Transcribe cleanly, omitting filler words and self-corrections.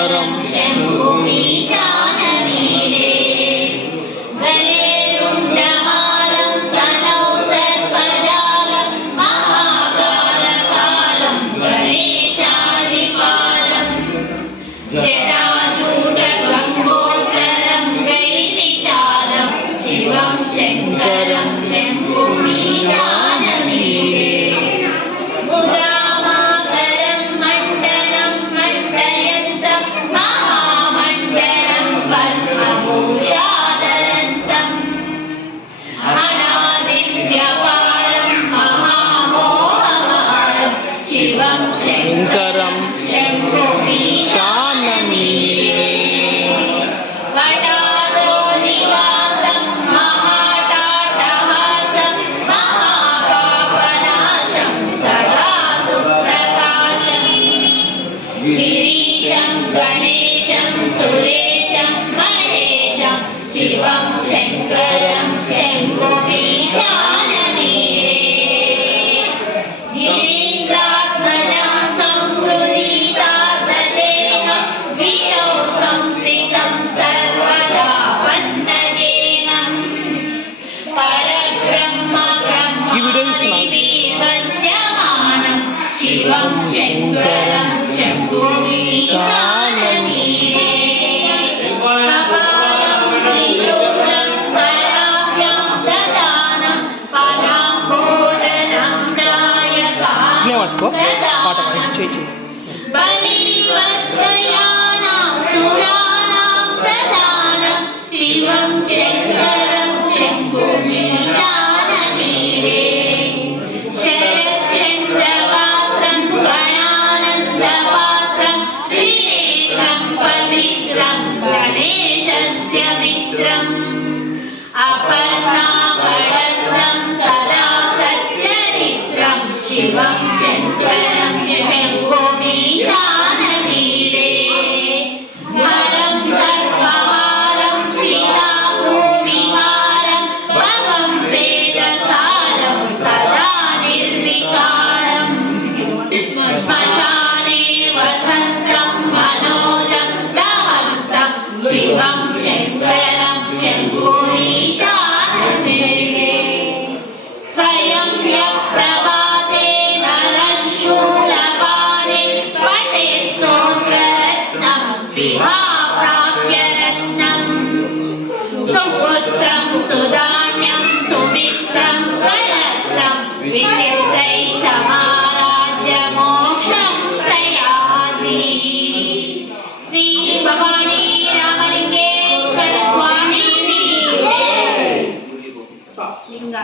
శంకరం శంకరం గిరీశం గణేశం సురేశం మహేశం శివం శంకరం శంభుమీశానమీడే గిరీంద్రాత్మజం సంహృదీతార్థదేహం గిరౌ సంస్థితం సర్వదా వన్నగేహం పరబ్రహ్మ బ్రహ్మాది విద్యమానం శివం శంకరం శివం శంకరం శంభుమీశానమీడే శరత్చంద్రపాత్రం గణానందపాత్రం త్రినేత్రం పవిత్రం గణేశస్య మిత్రం అపర్ణాగళత్రం సదా సచ్చరిత్రం శివం శంకరం శంభుమీశానమీడే హరం సర్వహారం సీతాభూమిహారం భవం వేదసారం సదా నిర్వికారం శ్మశానే వసంతం మనోజం దహంతం శివం శంకరం శంభుమీశానమీడే స్వయం ప్రభాతే నరశూలపాణి పఠేత్ స్తోత్రరత్నం వివాప్రాప్యరత్నం సుపుత్రం సుధాన్యం సుమిత్రం కళత్రం విచిత్రై సమారాధ్య మోక్షం ప్రయాతి శ్రీ భవానీ రామలింగేశ్వర స్వామి లింగా